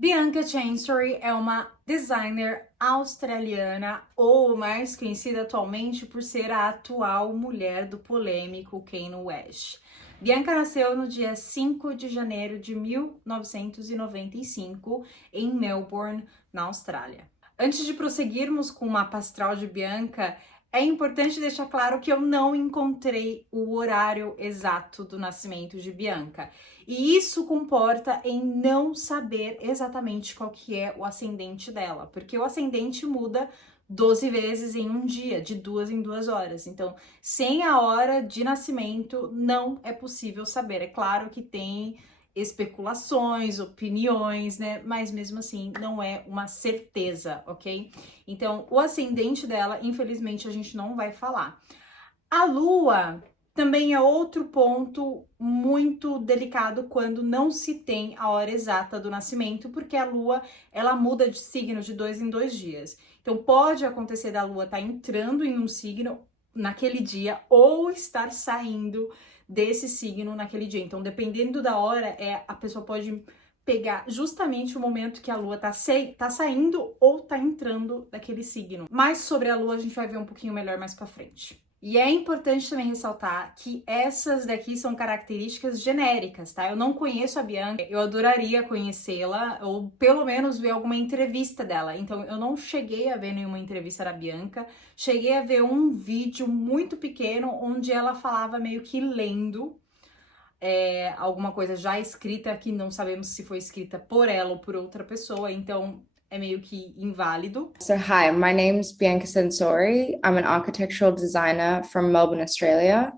Bianca Chancery é uma designer australiana, ou mais conhecida atualmente por ser a atual mulher do polêmico Kanye West. Bianca nasceu no dia 5 de janeiro de 1995 em Melbourne, na Austrália. Antes de prosseguirmos com o mapa astral de Bianca, é importante deixar claro que eu não encontrei o horário exato do nascimento de Bianca. E isso comporta em não saber exatamente qual que é o ascendente dela, porque o ascendente muda 12 vezes em um dia, de 2 em 2 horas. Então, sem a hora de nascimento, não é possível saber. É claro que tem especulações, opiniões, né? Mas mesmo assim, não é uma certeza, ok? Então, o ascendente dela, infelizmente, a gente não vai falar. A lua também é outro ponto muito delicado quando não se tem a hora exata do nascimento, porque a lua, ela muda de signo de 2 em 2 dias. Então, pode acontecer da lua estar entrando em um signo naquele dia ou estar saindo desse signo naquele dia. Então, dependendo da hora, a pessoa pode pegar justamente o momento que a lua tá saindo ou tá entrando daquele signo. Mas sobre a lua a gente vai ver um pouquinho melhor mais pra frente. E é importante também ressaltar que essas daqui são características genéricas, tá? Eu não conheço a Bianca, eu adoraria conhecê-la, ou pelo menos ver alguma entrevista dela. Então, eu não cheguei a ver nenhuma entrevista da Bianca, cheguei a ver um vídeo muito pequeno onde ela falava meio que lendo alguma coisa já escrita, que não sabemos se foi escrita por ela ou por outra pessoa, então é meio que inválido. So, hi, my name's Bianca Sensori. I'm an architectural designer from Melbourne, Australia.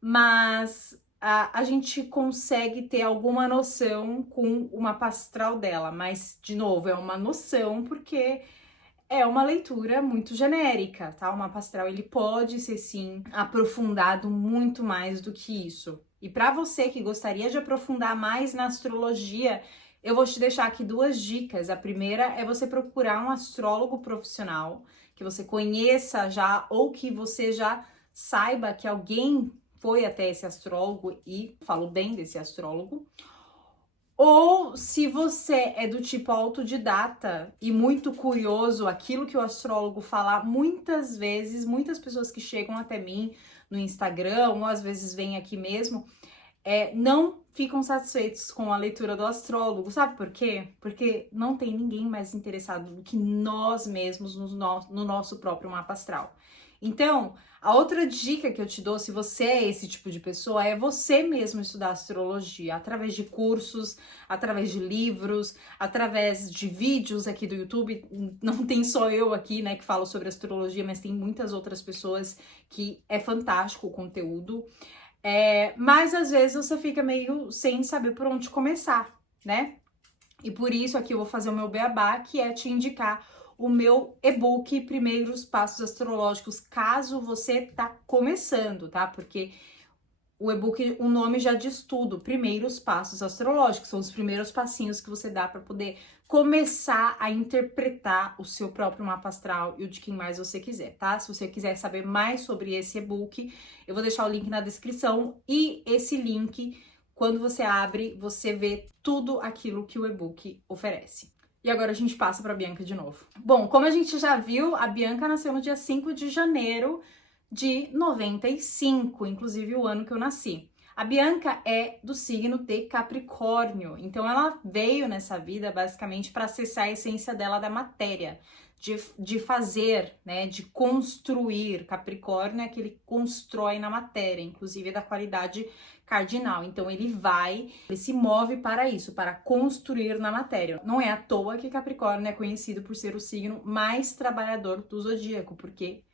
Mas a gente consegue ter alguma noção com o mapa astral dela, mas, de novo, é uma noção porque é uma leitura muito genérica, tá? O mapa astral, ele pode ser, sim, aprofundado muito mais do que isso. E para você que gostaria de aprofundar mais na astrologia, eu vou te deixar aqui duas dicas. A primeira é você procurar um astrólogo profissional que você conheça já ou que você já saiba que alguém foi até esse astrólogo e falou bem desse astrólogo. Ou se você é do tipo autodidata e muito curioso, aquilo que o astrólogo falar, muitas vezes, muitas pessoas que chegam até mim no Instagram, ou às vezes vêm aqui mesmo, não ficam satisfeitos com a leitura do astrólogo. Sabe por quê? Porque não tem ninguém mais interessado do que nós mesmos no nosso próprio mapa astral. Então, a outra dica que eu te dou, se você é esse tipo de pessoa, é você mesmo estudar astrologia através de cursos, através de livros, através de vídeos aqui do YouTube. Não tem só eu aqui, né, que falo sobre astrologia, mas tem muitas outras pessoas que é fantástico o conteúdo. Mas às vezes você fica meio sem saber por onde começar, né? E por isso aqui eu vou fazer o meu beabá, que é te indicar o meu e-book Primeiros Passos Astrológicos, caso você tá começando, tá? Porque o e-book, o nome já diz tudo, Primeiros Passos Astrológicos, são os primeiros passinhos que você dá para poder começar a interpretar o seu próprio mapa astral e o de quem mais você quiser, tá? Se você quiser saber mais sobre esse e-book, eu vou deixar o link na descrição e esse link, quando você abre, você vê tudo aquilo que o e-book oferece. E agora a gente passa para Bianca de novo. Bom, como a gente já viu, a Bianca nasceu no dia 5 de janeiro de 95, inclusive o ano que eu nasci. A Bianca é do signo de Capricórnio, então ela veio nessa vida basicamente para acessar a essência dela da matéria, de fazer, né, de construir. Capricórnio é aquele que constrói na matéria, inclusive é da qualidade cardinal. Então ele se move para isso, para construir na matéria. Não é à toa que Capricórnio é conhecido por ser o signo mais trabalhador do zodíaco, porque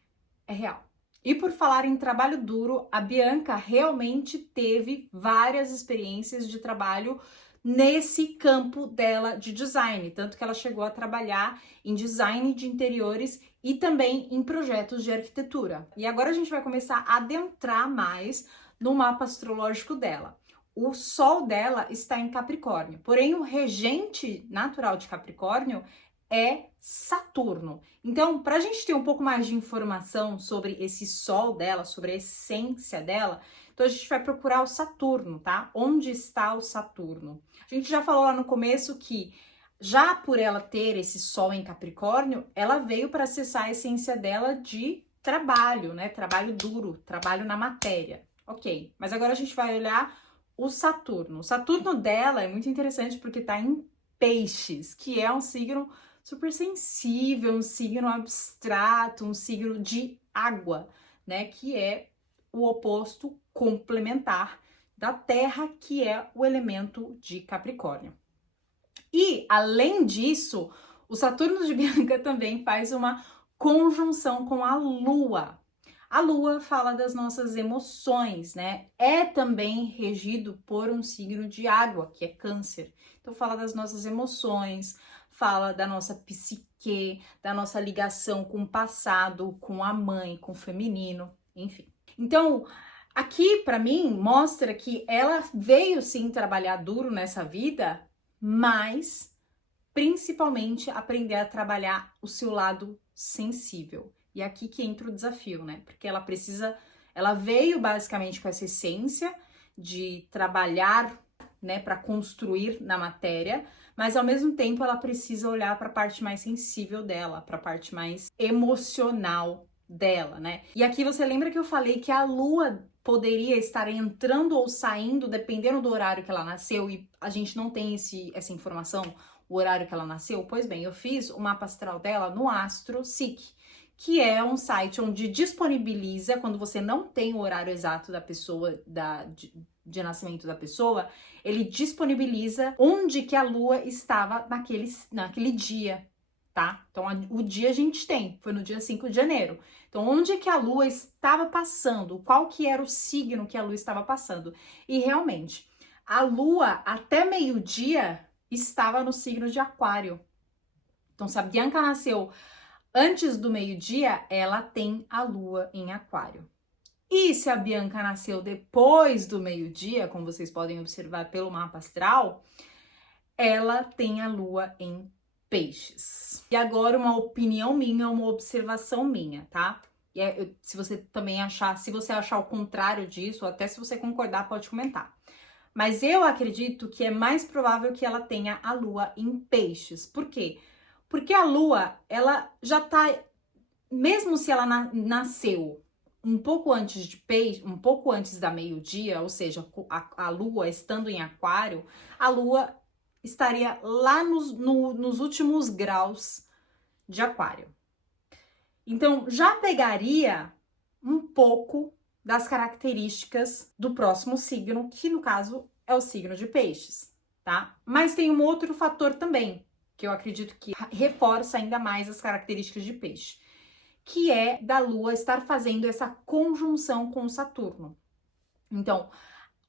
é real. E por falar em trabalho duro, a Bianca realmente teve várias experiências de trabalho nesse campo dela de design, tanto que ela chegou a trabalhar em design de interiores e também em projetos de arquitetura. E agora a gente vai começar a adentrar mais no mapa astrológico dela. O Sol dela está em Capricórnio, porém o regente natural de Capricórnio é Saturno. Então, para a gente ter um pouco mais de informação sobre esse Sol dela, sobre a essência dela, então a gente vai procurar o Saturno, tá? Onde está o Saturno? A gente já falou lá no começo que Já por ela ter esse Sol em Capricórnio, ela veio para acessar a essência dela de trabalho, né? Trabalho duro, trabalho na matéria. Ok, mas agora a gente vai olhar o Saturno. O Saturno dela é muito interessante porque tá em Peixes, que é um signo super sensível, um signo abstrato, um signo de água, né? Que é o oposto complementar da Terra, que é o elemento de Capricórnio. E, além disso, o Saturno de Bianca também faz uma conjunção com a Lua. A Lua fala das nossas emoções, né? É também regido por um signo de água, que é Câncer. Então, fala das nossas emoções, fala da nossa psique, da nossa ligação com o passado, com a mãe, com o feminino, enfim. Então, aqui, para mim, mostra que ela veio sim trabalhar duro nessa vida, mas principalmente aprender a trabalhar o seu lado sensível. E é aqui que entra o desafio, né? Porque ela veio basicamente com essa essência de trabalhar, né, para construir na matéria, mas ao mesmo tempo ela precisa olhar para a parte mais sensível dela, para a parte mais emocional dela, né? E aqui você lembra que eu falei que a Lua poderia estar entrando ou saindo dependendo do horário que ela nasceu, e a gente não tem essa informação, o horário que ela nasceu? Pois bem, eu fiz o mapa astral dela no AstroSeek, que é um site onde disponibiliza, quando você não tem o horário exato da pessoa, de nascimento da pessoa, ele disponibiliza onde que a Lua estava naquele dia, tá? Então, o dia a gente tem, foi no dia 5 de janeiro. Então, onde que a Lua estava passando? Qual que era o signo que a Lua estava passando? E realmente, a Lua, até meio-dia, estava no signo de Aquário. Então, se a Bianca nasceu antes do meio-dia, ela tem a Lua em Aquário. E se a Bianca nasceu depois do meio-dia, como vocês podem observar pelo mapa astral, ela tem a Lua em Peixes. E agora uma opinião minha, uma observação minha, tá? E se você também achar, se você achar o contrário disso, ou até se você concordar, pode comentar. Mas eu acredito que é mais provável que ela tenha a Lua em Peixes. Por quê? Porque a Lua, ela já tá, mesmo se ela nasceu um pouco antes de Peixe, um pouco antes da meio-dia, ou seja, a Lua estando em Aquário, a Lua estaria lá nos últimos graus de Aquário. Então, já pegaria um pouco das características do próximo signo, que no caso é o signo de Peixes, tá? Mas tem um outro fator também, que eu acredito que reforça ainda mais as características de Peixe, que é da Lua estar fazendo essa conjunção com o Saturno. Então,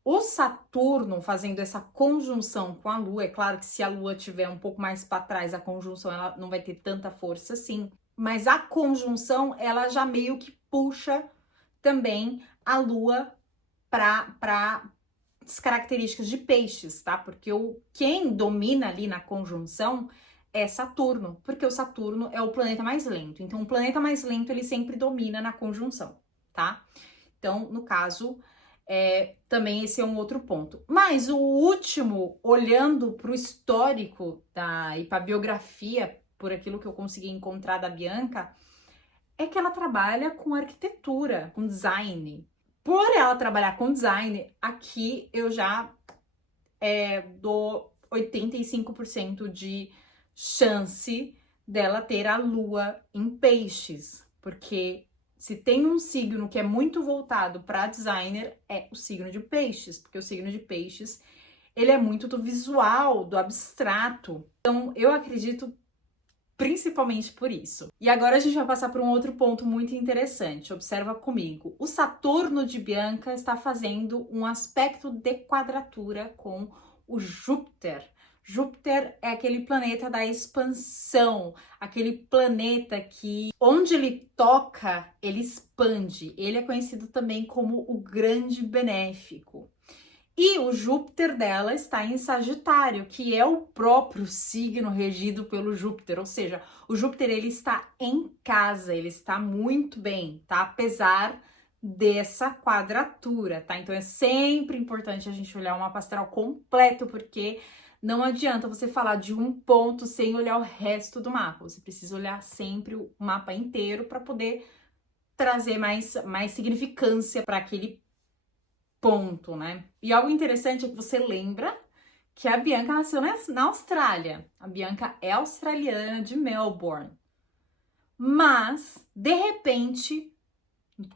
o Saturno fazendo essa conjunção com a Lua, é claro que se a Lua tiver um pouco mais para trás, a conjunção ela não vai ter tanta força assim, mas a conjunção ela já meio que puxa também a Lua para as características de Peixes, tá? Porque quem domina ali na conjunção é Saturno, porque o Saturno é o planeta mais lento. Então, o planeta mais lento ele sempre domina na conjunção, tá? Então, no caso, também esse é um outro ponto. Mas o último, olhando para o histórico e para a biografia, por aquilo que eu consegui encontrar da Bianca, é que ela trabalha com arquitetura, com design. Por ela trabalhar com design, aqui eu já dou 85% de chance dela ter a Lua em Peixes, porque se tem um signo que é muito voltado para designer, é o signo de Peixes, porque o signo de Peixes, ele é muito do visual, do abstrato. Então, eu acredito principalmente por isso. E agora a gente vai passar por um outro ponto muito interessante. Observa comigo. O Saturno de Bianca está fazendo um aspecto de quadratura com o Júpiter. Júpiter é aquele planeta da expansão, aquele planeta que, onde ele toca, ele expande. Ele é conhecido também como o grande benéfico. E o Júpiter dela está em Sagitário, que é o próprio signo regido pelo Júpiter, ou seja, o Júpiter ele está em casa, ele está muito bem, tá? Apesar dessa quadratura, tá? Então é sempre importante a gente olhar o mapa astral completo, porque Não adianta você falar de um ponto sem olhar o resto do mapa. Você precisa olhar sempre o mapa inteiro para poder trazer mais significância para aquele ponto, né? E algo interessante é que você lembra que a Bianca nasceu na Austrália. A Bianca é australiana de Melbourne. Mas, de repente,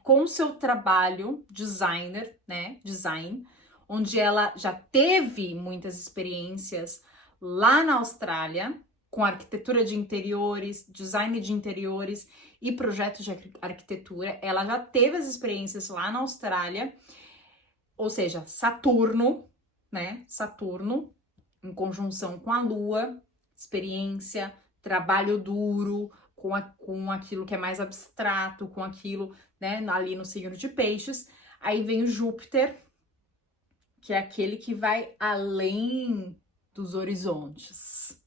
com o seu trabalho designer, né, design, onde ela já teve muitas experiências lá na Austrália, com arquitetura de interiores, design de interiores e projetos de arquitetura, ela já teve as experiências lá na Austrália, ou seja, Saturno, né, Saturno, em conjunção com a Lua, experiência, trabalho duro, com aquilo que é mais abstrato, com aquilo, né, ali no signo de Peixes. Aí vem o Júpiter, que é aquele que vai além dos horizontes.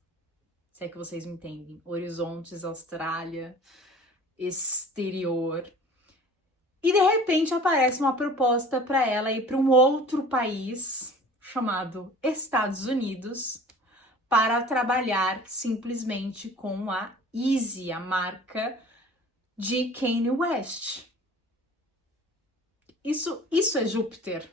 Se é que vocês me entendem. Horizontes, Austrália, exterior. E de repente aparece uma proposta para ela ir para um outro país chamado Estados Unidos para trabalhar simplesmente com a Yeezy, a marca de Kanye West. Isso é Júpiter,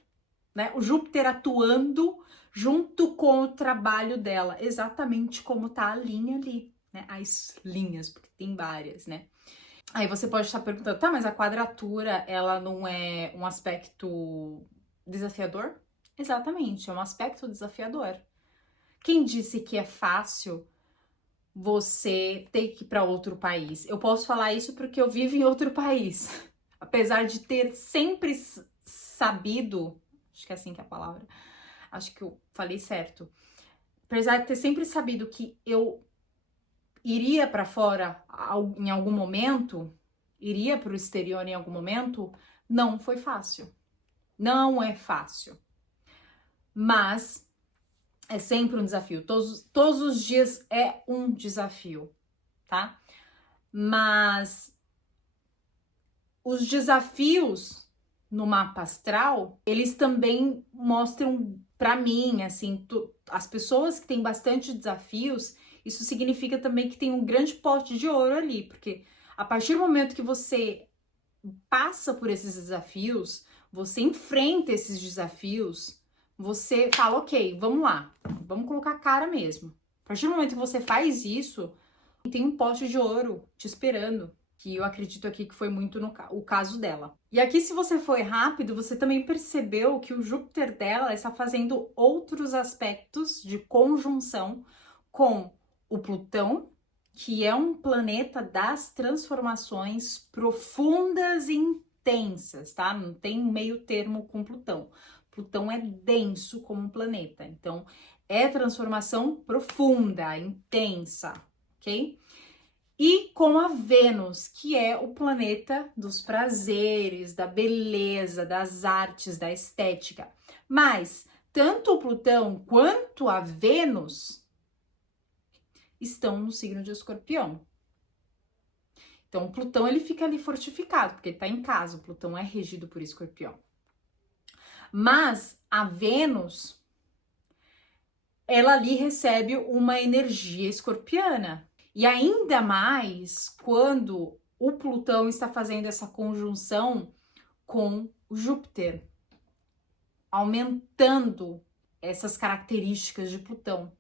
né? O Júpiter atuando junto com o trabalho dela, exatamente como tá a linha ali, né? As linhas, porque tem várias, né? Aí você pode estar perguntando, tá, mas a quadratura, ela não é um aspecto desafiador? Exatamente, é um aspecto desafiador. Quem disse que é fácil você ter que ir para outro país? Eu posso falar isso porque eu vivo em outro país. Apesar de ter sempre sabido, acho que é assim que é a palavra, acho que eu falei certo. Apesar de ter sempre sabido que eu iria para fora em algum momento, iria para o exterior em algum momento, não foi fácil. Não é fácil. Mas é sempre um desafio. Todos os dias é um desafio, tá? Mas os desafios no mapa astral, eles também mostram para mim, assim, as pessoas que têm bastante desafios, isso significa também que tem um grande pote de ouro ali, porque a partir do momento que você passa por esses desafios, você enfrenta esses desafios, você fala, ok, vamos lá, vamos colocar a cara mesmo. A partir do momento que você faz isso, tem um pote de ouro te esperando, que eu acredito aqui que foi muito o caso dela. E aqui, se você foi rápido, você também percebeu que o Júpiter dela está fazendo outros aspectos de conjunção com o Plutão, que é um planeta das transformações profundas e intensas, tá? Não tem meio termo com Plutão. Plutão é denso como um planeta, então é transformação profunda, intensa, ok? E com a Vênus, que é o planeta dos prazeres, da beleza, das artes, da estética. Mas tanto o Plutão quanto a Vênus estão no signo de Escorpião. Então, o Plutão, ele fica ali fortificado, porque ele tá em casa, o Plutão é regido por Escorpião. Mas a Vênus, ela ali recebe uma energia escorpiana. E ainda mais quando o Plutão está fazendo essa conjunção com o Júpiter, aumentando essas características de Plutão,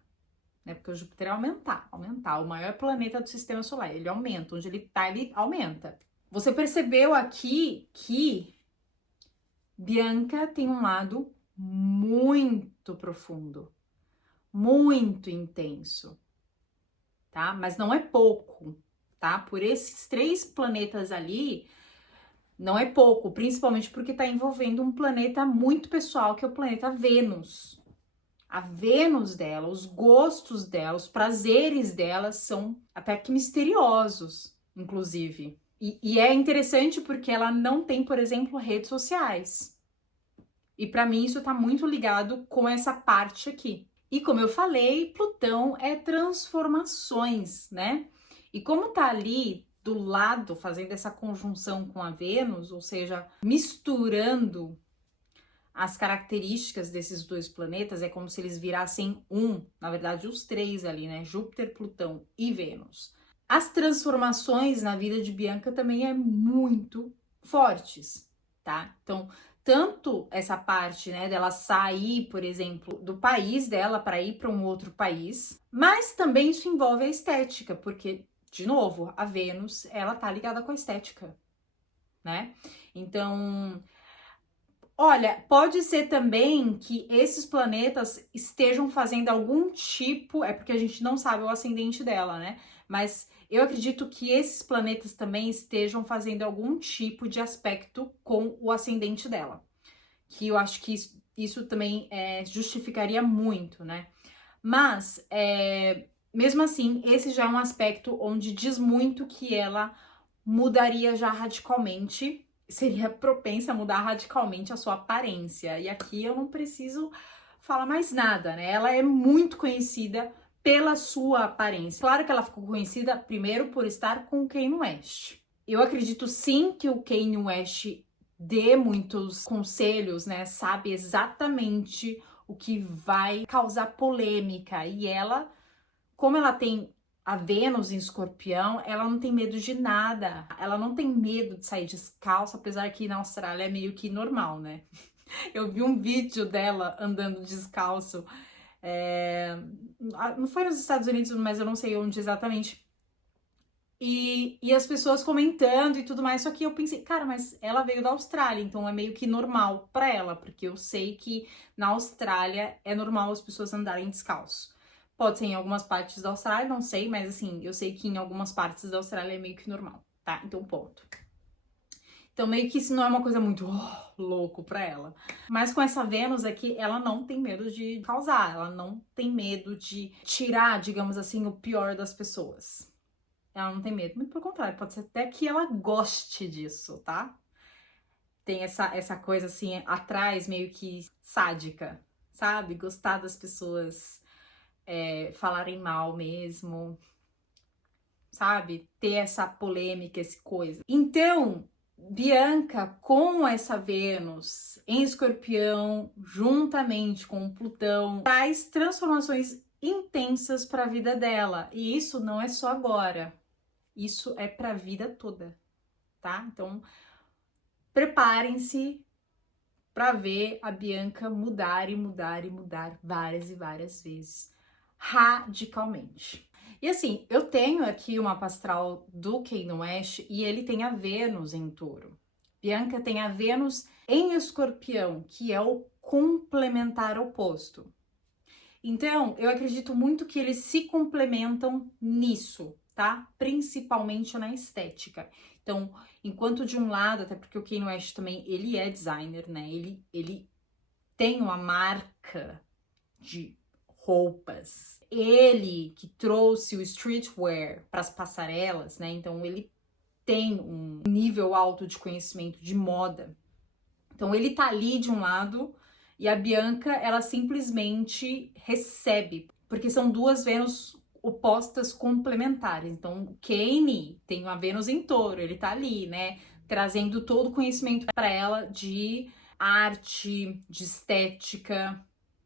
né? Porque o Júpiter é aumentar, o maior planeta do sistema solar, ele aumenta, onde ele tá, ele aumenta. Você percebeu aqui que Bianca tem um lado muito profundo, muito intenso, tá? Mas não é pouco, tá? Por esses 3 planetas ali, não é pouco, principalmente porque tá envolvendo um planeta muito pessoal, que é o planeta Vênus. A Vênus dela, os gostos dela, os prazeres dela são até que misteriosos, inclusive. E é interessante porque ela não tem, por exemplo, redes sociais. E para mim isso tá muito ligado com essa parte aqui. E como eu falei, Plutão é transformações, né? E como tá ali do lado, fazendo essa conjunção com a Vênus, ou seja, misturando as características desses dois planetas é como se eles virassem na verdade os três ali, né? Júpiter, Plutão e Vênus. As transformações na vida de Bianca também é muito fortes, tá? Então, tanto essa parte, né, dela sair, por exemplo, do país dela para ir para um outro país, mas também isso envolve a estética, porque, de novo, a Vênus, ela tá ligada com a estética, né? Então, olha, pode ser também que esses planetas estejam fazendo algum tipo, é porque a gente não sabe o ascendente dela, né? Mas eu acredito que esses planetas também estejam fazendo algum tipo de aspecto com o ascendente dela. Que eu acho que isso também justificaria muito, né? Mas, mesmo assim, esse já é um aspecto onde diz muito que ela mudaria já radicalmente, seria propensa a mudar radicalmente a sua aparência. E aqui eu não preciso falar mais nada, né? Ela é muito conhecida pela sua aparência. Claro que ela ficou conhecida primeiro por estar com o Kanye West. Eu acredito sim que o Kanye West dê muitos conselhos, né? Sabe exatamente o que vai causar polêmica. E ela, como ela tem a Vênus em Escorpião, ela não tem medo de nada. Ela não tem medo de sair descalça, apesar que na Austrália é meio que normal, né? Eu vi um vídeo dela andando descalço. Não foi nos Estados Unidos, mas eu não sei onde exatamente. E as pessoas comentando e tudo mais, só que eu pensei, cara, mas ela veio da Austrália, então é meio que normal pra ela, porque eu sei que na Austrália é normal as pessoas andarem descalço. Pode ser em algumas partes da Austrália, não sei, mas assim, eu sei que em algumas partes da Austrália é meio que normal, tá? Então, ponto. Então, meio que isso não é uma coisa muito louco pra ela. Mas com essa Vênus aqui, ela não tem medo de causar, ela não tem medo de tirar, digamos assim, o pior das pessoas. Ela não tem medo, muito pelo contrário, pode ser até que ela goste disso, tá? Tem essa coisa assim atrás, meio que sádica, sabe? Gostar das pessoas falarem mal mesmo, sabe? Ter essa polêmica, essa coisa. Então, Bianca, com essa Vênus em Escorpião, juntamente com Plutão, traz transformações intensas para a vida dela. E isso não é só agora. Isso é para a vida toda, tá? Então, preparem-se para ver a Bianca mudar e mudar e mudar várias e várias vezes, radicalmente. E assim, eu tenho aqui uma astral do Kanye West e ele tem a Vênus em Touro. Bianca tem a Vênus em Escorpião, que é o complementar oposto. Então, eu acredito muito que eles se complementam nisso, tá? Principalmente na estética. Então, enquanto de um lado, até porque o Kanye West também, ele é designer, né? Ele tem uma marca de roupas. Ele que trouxe o streetwear para as passarelas, né? Então, ele tem um nível alto de conhecimento de moda. Então, ele tá ali de um lado e a Bianca, ela simplesmente recebe, porque são duas Vênus opostas complementares. Então, o Kanye tem uma Vênus em Touro, ele tá ali, né, trazendo todo o conhecimento para ela de arte, de estética,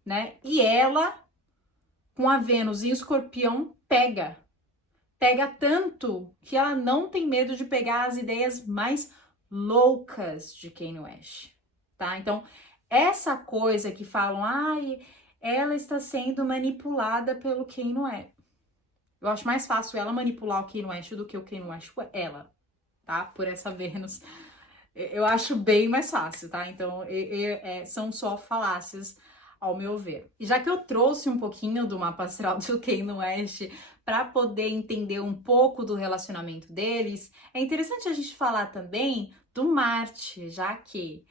né? E ela, com a Vênus em Escorpião, pega tanto que ela não tem medo de pegar as ideias mais loucas de Kanye West, tá? Então, essa coisa que falam, ai, ela está sendo manipulada pelo Kanye West. Eu acho mais fácil ela manipular o Kanye West do que o Kanye West ela, tá? Por essa Vênus. Eu acho bem mais fácil, tá? Então, são só falácias, ao meu ver. E já que eu trouxe um pouquinho do mapa astral do Kanye West para poder entender um pouco do relacionamento deles, é interessante a gente falar também do Marte, já que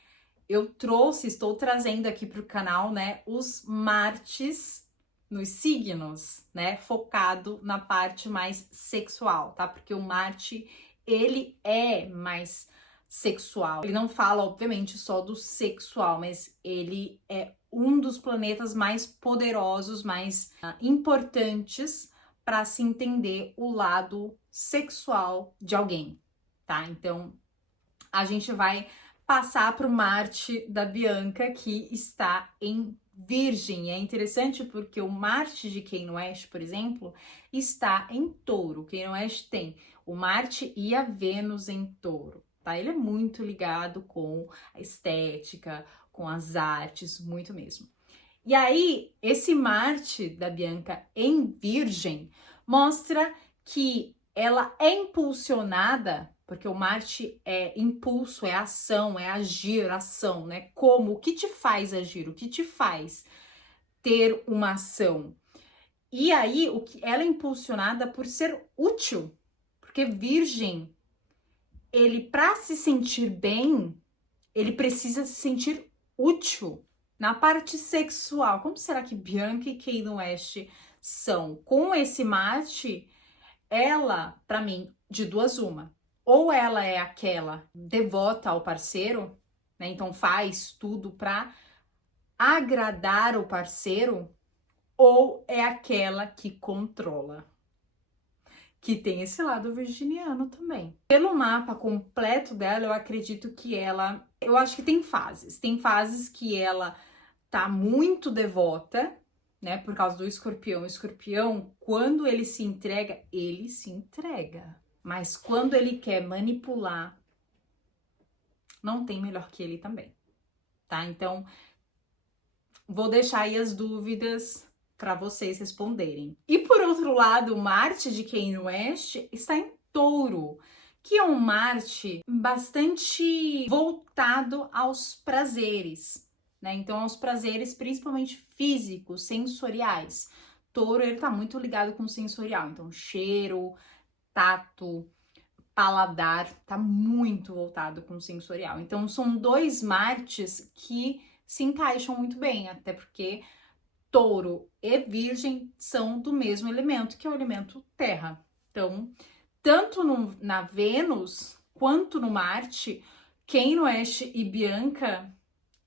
estou trazendo aqui para o canal, né, os Martes nos signos, né, focado na parte mais sexual, tá? Porque o Marte, ele é mais sexual. Ele não fala, obviamente, só do sexual, mas ele é um dos planetas mais poderosos, mais importantes para se entender o lado sexual de alguém, tá? Então, a gente vai passar para o Marte da Bianca, que está em Virgem. É interessante porque o Marte de Kanye West, por exemplo, está em Touro. Kanye West tem o Marte e a Vênus em Touro, tá? Ele é muito ligado com a estética, com as artes, muito mesmo. E aí, esse Marte da Bianca em Virgem mostra que ela é impulsionada, porque o Marte é impulso, é ação, é agir, ação, né? Como? O que te faz agir? O que te faz ter uma ação? E aí, o que ela é impulsionada por ser útil, porque Virgem, ele para se sentir bem, ele precisa se sentir útil. Na parte sexual, como será que Bianca e Kanye West são? Com esse Marte, ela, para mim, de duas uma. Ou ela é aquela devota ao parceiro, né? Então faz tudo para agradar o parceiro, ou é aquela que controla, que tem esse lado virginiano também. Pelo mapa completo dela, eu acredito que eu acho que tem fases. Tem fases que ela tá muito devota, né, por causa do escorpião. O escorpião, quando ele se entrega, ele se entrega. Mas quando ele quer manipular, não tem melhor que ele também, tá? Então, vou deixar aí as dúvidas para vocês responderem. E por outro lado, o Marte de Kanye West está em Touro, que é um Marte bastante voltado aos prazeres, né? Então, aos prazeres principalmente físicos, sensoriais. Touro, ele tá muito ligado com o sensorial, então cheiro, tato, paladar, tá muito voltado com o sensorial. Então, são dois Martes que se encaixam muito bem, até porque Touro e Virgem são do mesmo elemento, que é o elemento terra. Então, tanto na Vênus quanto no Marte, Kanye West e Bianca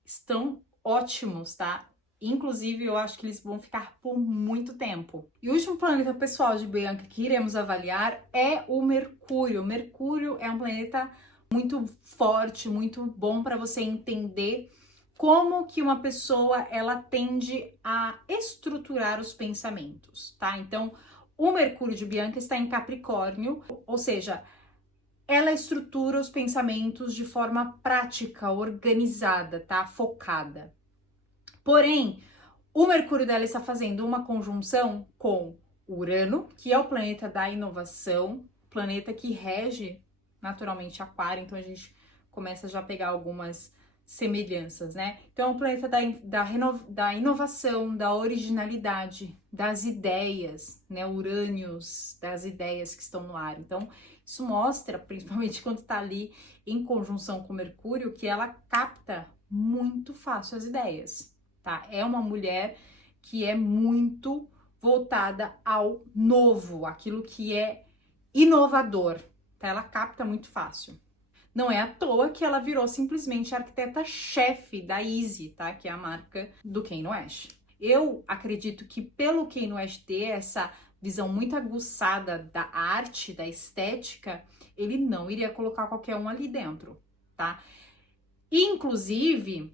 estão ótimos, tá? Inclusive, eu acho que eles vão ficar por muito tempo. E o último planeta pessoal de Bianca que iremos avaliar é o Mercúrio. O Mercúrio é um planeta muito forte, muito bom para você entender como que uma pessoa ela tende a estruturar os pensamentos, tá? Então, o Mercúrio de Bianca está em Capricórnio, ou seja, ela estrutura os pensamentos de forma prática, organizada, tá? Focada. Porém, o Mercúrio dela está fazendo uma conjunção com Urano, que é o planeta da inovação, planeta que rege naturalmente Aquário, então a gente começa já a pegar algumas semelhanças, né? Então, é o planeta da inovação, da originalidade, das ideias, né? Urânios, das ideias que estão no ar. Então, isso mostra, principalmente quando está ali em conjunção com Mercúrio, que ela capta muito fácil as ideias, tá? É uma mulher que é muito voltada ao novo, aquilo que é inovador, tá? Ela capta muito fácil. Não é à toa que ela virou simplesmente a arquiteta-chefe da Easy, tá? Que é a marca do Kanye West. Eu acredito que pelo Kanye West ter essa visão muito aguçada da arte, da estética, ele não iria colocar qualquer um ali dentro, tá? Inclusive,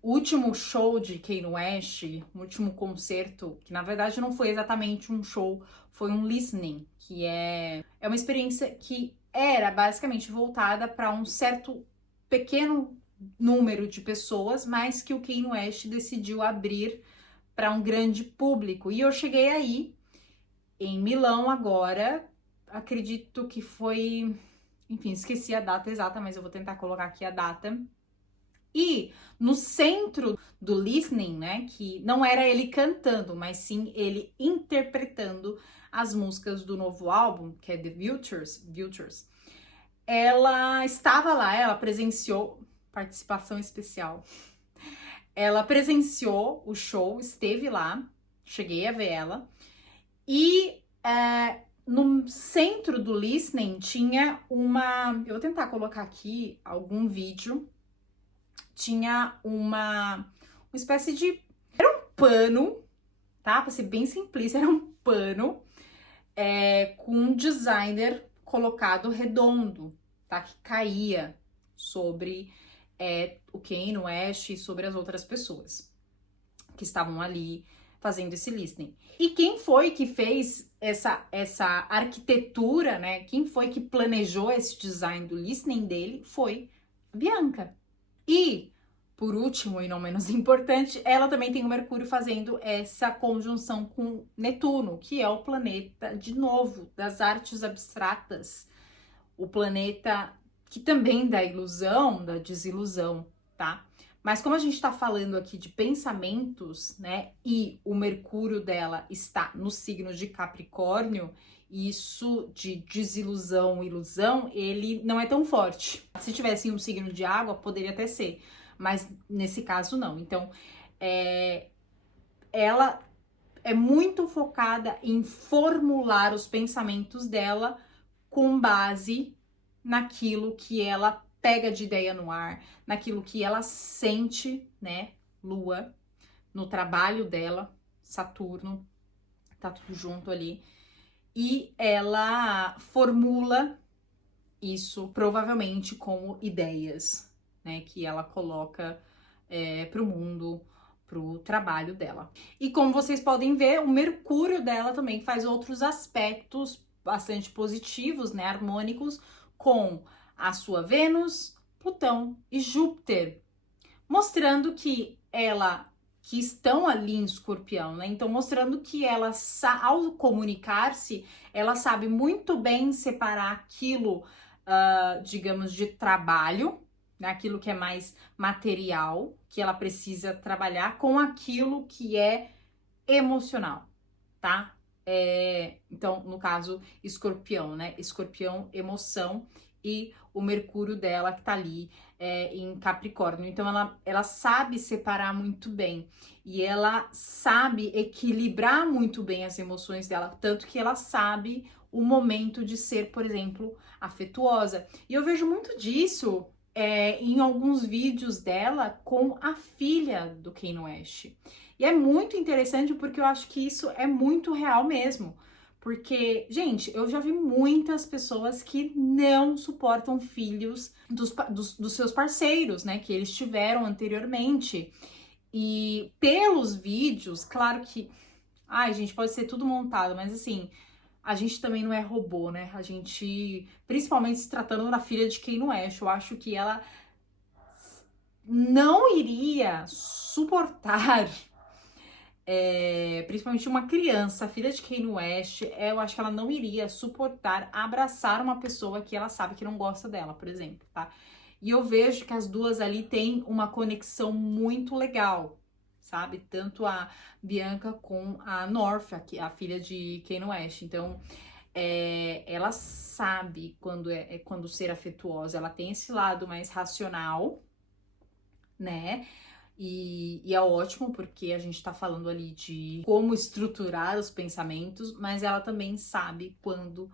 o último show de Kanye West, o último concerto, que na verdade não foi exatamente um show, foi um listening, que é uma experiência que era basicamente voltada para um certo pequeno número de pessoas, mas que o Kanye West decidiu abrir para um grande público. E eu cheguei aí em Milão agora, acredito que foi, enfim, esqueci a data exata, mas eu vou tentar colocar aqui a data. E no centro do listening, né, que não era ele cantando, mas sim ele interpretando as músicas do novo álbum, que é The Vultures, ela estava lá, ela presenciou, participação especial, ela presenciou o show, esteve lá, cheguei a ver ela, e no centro do listening tinha eu vou tentar colocar aqui algum vídeo, tinha uma espécie de, era um pano, tá? Pra ser bem simplista, era um pano com um designer colocado redondo, tá? Que caía sobre é o Kanye West e sobre as outras pessoas que estavam ali fazendo esse listening. E quem foi que fez essa arquitetura, né? Quem foi que planejou esse design do listening dele? Foi a Bianca. E, por último e não menos importante, ela também tem o Mercúrio fazendo essa conjunção com Netuno, que é o planeta, de novo, das artes abstratas. O planeta que também dá ilusão, da desilusão, tá? Mas como a gente tá falando aqui de pensamentos, né? E o Mercúrio dela está no signo de Capricórnio, isso de desilusão, ilusão, ele não é tão forte. Se tivesse um signo de água, poderia até ser, mas nesse caso não. Então, ela é muito focada em formular os pensamentos dela com base naquilo que ela pega de ideia no ar, naquilo que ela sente, né? Lua, no trabalho dela, Saturno, tá tudo junto ali. E ela formula isso provavelmente como ideias, né? Que ela coloca pro mundo, pro trabalho dela. E como vocês podem ver, o Mercúrio dela também faz outros aspectos bastante positivos, né? Harmônicos com a sua Vênus, Plutão e Júpiter, mostrando que estão ali em Escorpião, né? Então, mostrando que ela, ao comunicar-se, ela sabe muito bem separar aquilo, digamos, de trabalho, né? Aquilo que é mais material, que ela precisa trabalhar, com aquilo que é emocional, tá? Então, no caso, Escorpião, né? Escorpião, emoção, e o Mercúrio dela que tá ali em Capricórnio. Então, ela sabe separar muito bem e ela sabe equilibrar muito bem as emoções dela, tanto que ela sabe o momento de ser, por exemplo, afetuosa. E eu vejo muito disso em alguns vídeos dela com a filha do Kanye West. E é muito interessante porque eu acho que isso é muito real mesmo. Porque, gente, eu já vi muitas pessoas que não suportam filhos dos seus parceiros, né? Que eles tiveram anteriormente. E pelos vídeos, claro que... Ai, gente, pode ser tudo montado, mas assim... A gente também não é robô, né? A gente... Principalmente se tratando da filha de Kanye West. Eu acho que ela não iria suportar... principalmente uma criança, filha de Kanye West, eu acho que ela não iria suportar abraçar uma pessoa que ela sabe que não gosta dela, por exemplo, tá? E eu vejo que as duas ali têm uma conexão muito legal, sabe? Tanto a Bianca com a North, a filha de Kanye West. Então, ela sabe quando ser afetuosa, ela tem esse lado mais racional, né? E é ótimo porque a gente tá falando ali de como estruturar os pensamentos, mas ela também sabe quando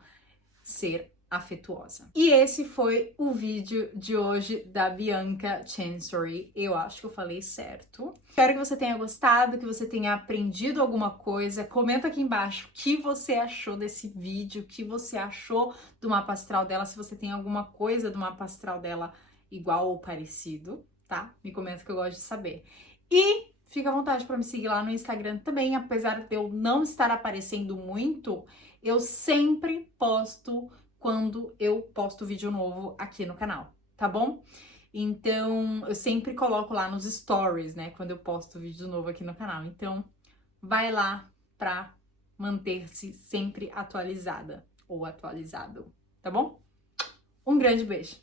ser afetuosa. E esse foi o vídeo de hoje da Bianca Chancery. Eu acho que eu falei certo. Espero que você tenha gostado, que você tenha aprendido alguma coisa. Comenta aqui embaixo o que você achou desse vídeo, o que você achou do mapa astral dela, se você tem alguma coisa do mapa astral dela igual ou parecido, tá? Me comenta que eu gosto de saber. E fica à vontade para me seguir lá no Instagram também, apesar de eu não estar aparecendo muito, eu sempre posto quando eu posto vídeo novo aqui no canal, tá bom? Então, eu sempre coloco lá nos stories, né, quando eu posto vídeo novo aqui no canal. Então, vai lá pra manter-se sempre atualizada ou atualizado, tá bom? Um grande beijo!